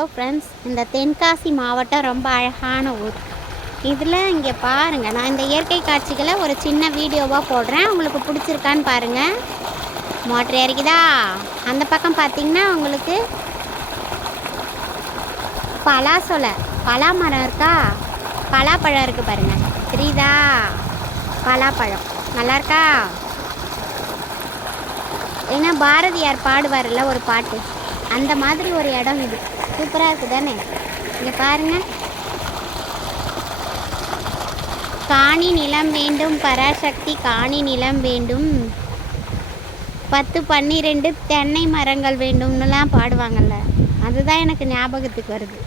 Hello friends, இந்த தென்காசி மாவட்டம் ரொம்ப அழகான ஊர். இதில் இங்கே பாருங்கள், நான் இந்த இயற்கை காட்சிகளை ஒரு சின்ன வீடியோவாக போடுறேன். உங்களுக்கு பிடிச்சிருக்கான்னு பாருங்கள். மோட்டர் இறக்குதா? அந்த பக்கம் பார்த்தீங்கன்னா உங்களுக்கு பலா மரம் இருக்கா? பலாப்பழம் இருக்குது பாருங்கள், தெரியுதா? பலாப்பழம் நல்லா இருக்கா? ஏன்னா பாரதியார் பாடுவார்ல ஒரு பாட்டு, அந்த மாதிரி ஒரு இடம் இது. சூப்பராக இருக்குது தானே? இங்கே பாருங்கள், காணி நிலம் வேண்டும் பராசக்தி, காணி நிலம் வேண்டும், 10 12 தென்னை மரங்கள் வேண்டும்னுலாம் பாடுவாங்கள்ல, அதுதான் எனக்கு ஞாபகத்துக்கு வருது.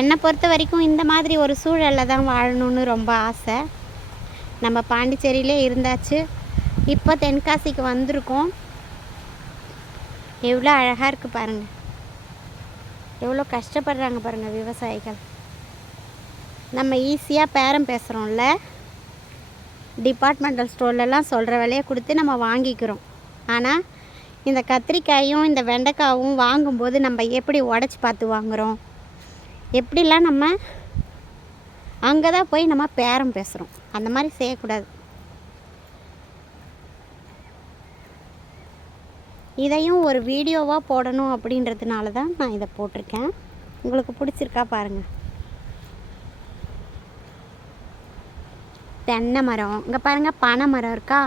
என்னை பொறுத்த வரைக்கும் இந்த மாதிரி ஒரு சூழலில் தான் வாழணும்னு ரொம்ப ஆசை. நம்ம பாண்டிச்சேரியிலே இருந்தாச்சு, இப்போ தென்காசிக்கு வந்திருக்கோம். எவ்வளோ அழகாக இருக்குது பாருங்கள், எவ்வளோ கஷ்டப்படுறாங்க பாருங்கள் விவசாயிகள். நம்ம ஈஸியாக பேரம் பேசுகிறோம்ல, டிபார்ட்மெண்டல் ஸ்டோர்லலாம் சொல்கிற விலையை கொடுத்து நம்ம வாங்கிக்கிறோம். ஆனால் இந்த கத்திரிக்காயும் இந்த வெண்டைக்காயும் வாங்கும்போது நம்ம எப்படி உடச்சி பார்த்து வாங்குகிறோம், எப்படிலாம் நம்ம அங்கே தான் போய் நம்ம பேரம் பேசுகிறோம். அந்த மாதிரி செய்யக்கூடாது. இதையும் ஒரு வீடியோவாக போடணும் அப்படின்றதுனால தான் நான் இதை போட்டிருக்கேன். உங்களுக்கு பிடிச்சிருக்கா பாருங்கள். தென்னை மரம் இங்கே பாருங்கள், பனை மரம் இருக்கா?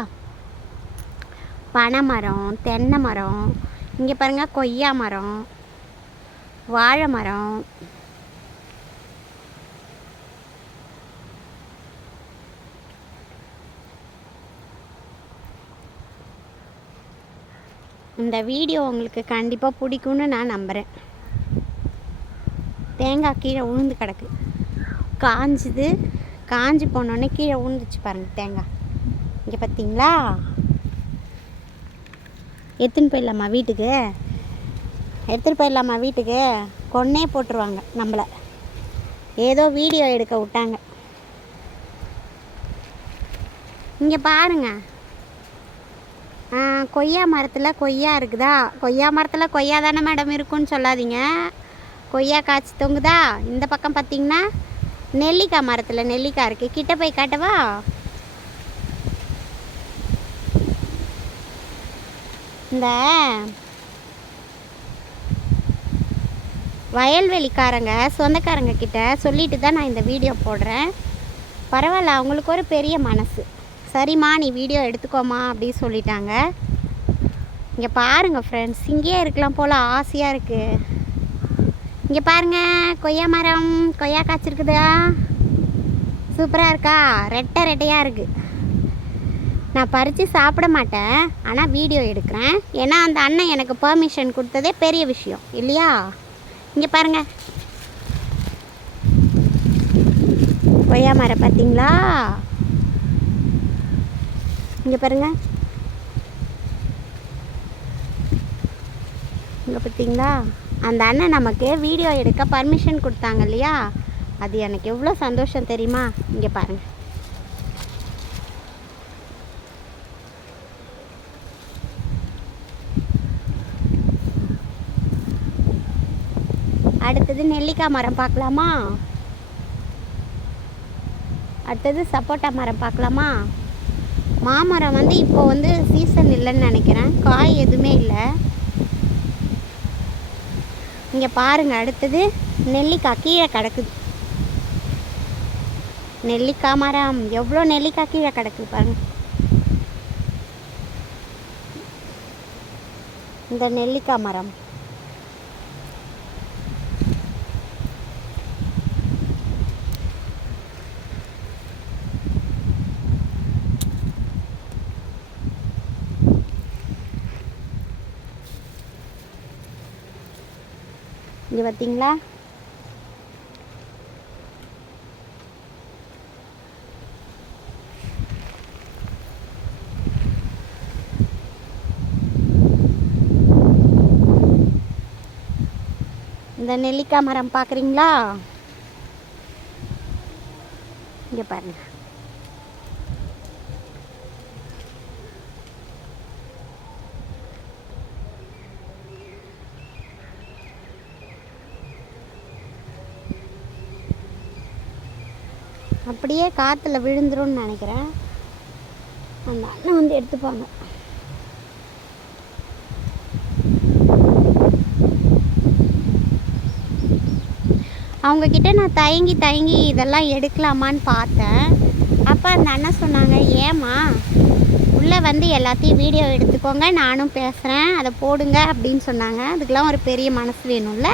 பனை மரம், தென்னை மரம், இங்கே பாருங்கள் கொய்யா மரம், வாழை மரம், இந்த வீடியோ உங்களுக்கு கண்டிப்பாக பிடிக்கும்னு நான் நம்புகிறேன். தேங்காய் கீழே உளுந்து கிடக்கு, காஞ்சி போனோடனே கீழே உழுந்துச்சு பாருங்கள் தேங்காய். இங்கே பார்த்தீங்களா? எடுத்துன்னு போயிடலாமா வீட்டுக்கு? கொன்னே போட்டுருவாங்க நம்மளை. ஏதோ வீடியோ எடுக்க விட்டாங்க. இங்கே பாருங்கள், கொய்யா மரத்தில் கொய்யா இருக்குதா? கொய்யா மரத்தில் கொய்யா தானே மேடம் இருக்குன்னு சொல்லாதீங்க. கொய்யா காய்ச்சி தொங்குதா? இந்த பக்கம் பார்த்திங்கன்னா நெல்லிக்காய் மரத்தில் நெல்லிக்காய் இருக்குது. கிட்ட போய் காட்டவா? இந்த வயல்வெளிக்காரங்க சொந்தக்காரங்க கிட்ட சொல்லிட்டு தான் நான் இந்த வீடியோ போடுறேன். பரவாயில்ல, அவங்களுக்கு ஒரு பெரிய மனசு. சரிம்மா, நீ வீடியோ எடுத்துக்கோமா அப்படின்னு சொல்லிட்டாங்க. இங்கே பாருங்கள் ஃப்ரெண்ட்ஸ், இங்கேயே இருக்கலாம் போல் ஆசையாக இருக்குது. இங்கே பாருங்கள், கொய்யா மரம், கொய்யா காய்ச்சிருக்குதா? சூப்பராக இருக்கா? ரெட்டையாக இருக்குது. நான் பறித்து சாப்பிட மாட்டேன், ஆனால் வீடியோ எடுக்கிறேன். ஏன்னா அந்த அண்ணன் எனக்கு பெர்மிஷன் கொடுத்ததே பெரிய விஷயம் இல்லையா? இங்கே பாருங்கள், கொய்யா மரம் பார்த்தீங்களா? இங்கே பாருங்கள், இங்கே பார்த்தீங்களா? அந்த அண்ணன் நமக்கு வீடியோ எடுக்க பர்மிஷன் கொடுத்தாங்க இல்லையா? அது எனக்கு எவ்வளோ சந்தோஷம் தெரியுமா? இங்கே பாருங்கள், அடுத்தது நெல்லிக்காய் மரம் பார்க்கலாமா? அடுத்தது சப்போட்டா மரம் பார்க்கலாமா? மாமரம் இப்போ சீசன் இல்லைன்னு நினைக்கிறேன், காய் எதுவுமே இல்லை. இங்கே பாருங்கள், அடுத்தது நெல்லிக்காய் கீழே கிடக்குது. நெல்லிக்காய் மரம், எவ்வளோ நெல்லிக்காய் கீழே கிடக்குது பாருங்கள். இந்த நெல்லிக்காய் மரம் இங்கே பார்த்தீங்களா? இந்த நெல்லிக்காய் மரம் பார்க்குறீங்களா? இங்கே பாருங்கள், அப்படியே காற்றுல விழுந்துரும்னு நினைக்கிறேன். அந்த அண்ணன் வந்து எடுத்துப்பாங்க. அவங்கக்கிட்ட நான் தயங்கி இதெல்லாம் எடுக்கலாமான்னு பார்த்தேன். அப்போ அந்த அண்ணன் சொன்னாங்க, ஏம்மா உள்ளே வந்து எல்லாத்தையும் வீடியோ எடுத்துக்கோங்க, நானும் பேசுகிறேன், அதை போடுங்க அப்படின்னு சொன்னாங்க. அதுக்கெலாம் ஒரு பெரிய மனசு வேணும்ல.